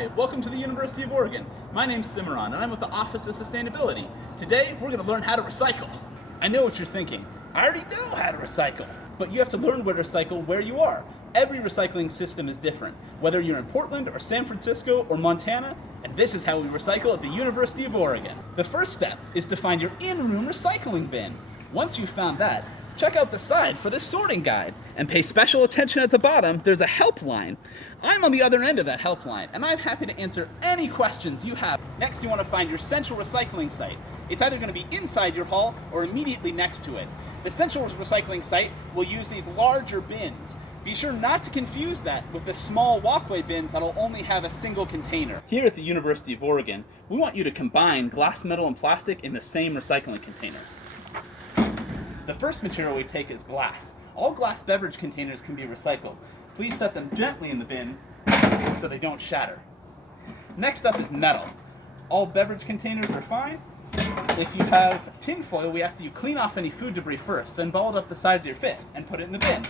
Hi, welcome to the University of Oregon. My name's Cimarron, and I'm with the Office of Sustainability. Today, we're going to learn how to recycle. I know what you're thinking. I already know how to recycle. But you have to learn where to recycle where you are. Every recycling system is different, whether you're in Portland or San Francisco or Montana, and this is how we recycle at the University of Oregon. The first step is to find your in-room recycling bin. Once you've found that, check out the side for this sorting guide, and pay special attention at the bottom. There's a helpline. I'm on the other end of that helpline, and I'm happy to answer any questions you have. Next, you want to find your central recycling site. It's either going to be inside your hall or immediately next to it. The central recycling site will use these larger bins. Be sure not to confuse that with the small walkway bins that'll only have a single container. Here at the University of Oregon, we want you to combine glass, metal, and plastic in the same recycling container. The first material we take is glass. All glass beverage containers can be recycled. Please set them gently in the bin so they don't shatter. Next up is metal. All beverage containers are fine. If you have tin foil, we ask that you clean off any food debris first, then ball it up the size of your fist and put it in the bin.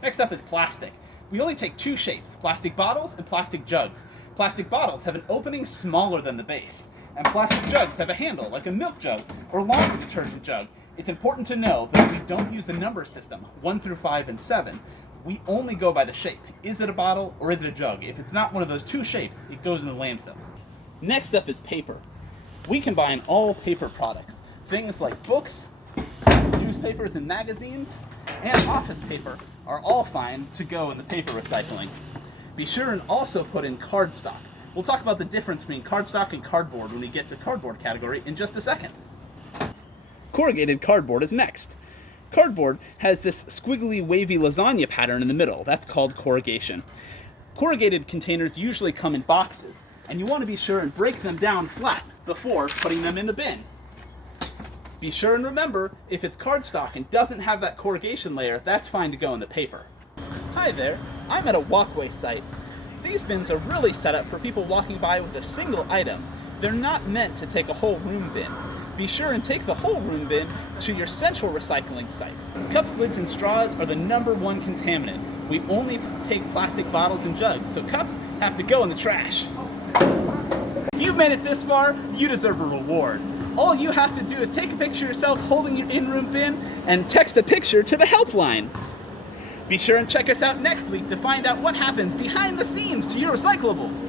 Next up is plastic. We only take two shapes, plastic bottles and plastic jugs. Plastic bottles have an opening smaller than the base, and plastic jugs have a handle, like a milk jug or laundry detergent jug. It's important to know that we don't use the number system, 1 through 5 and 7. We only go by the shape. Is it a bottle or is it a jug? If it's not one of those two shapes, it goes in the landfill. Next up is paper. We combine all paper products. Things like books, newspapers and magazines, and office paper are all fine to go in the paper recycling. Be sure and also put in cardstock. We'll talk about the difference between cardstock and cardboard when we get to cardboard category in just a second. Corrugated cardboard is next. Cardboard has this squiggly, wavy lasagna pattern in the middle. That's called corrugation. Corrugated containers usually come in boxes, and you want to be sure and break them down flat before putting them in the bin. Be sure and remember, if it's cardstock and doesn't have that corrugation layer, that's fine to go in the paper. Hi there, I'm at a walkway site. These bins are really set up for people walking by with a single item. They're not meant to take a whole room bin. Be sure and take the whole room bin to your central recycling site. Cups, lids, and straws are the #1 contaminant. We only take plastic bottles and jugs, so cups have to go in the trash. If you've made it this far, you deserve a reward. All you have to do is take a picture of yourself holding your in-room bin and text a picture to the helpline. Be sure and check us out next week to find out what happens behind the scenes to your recyclables.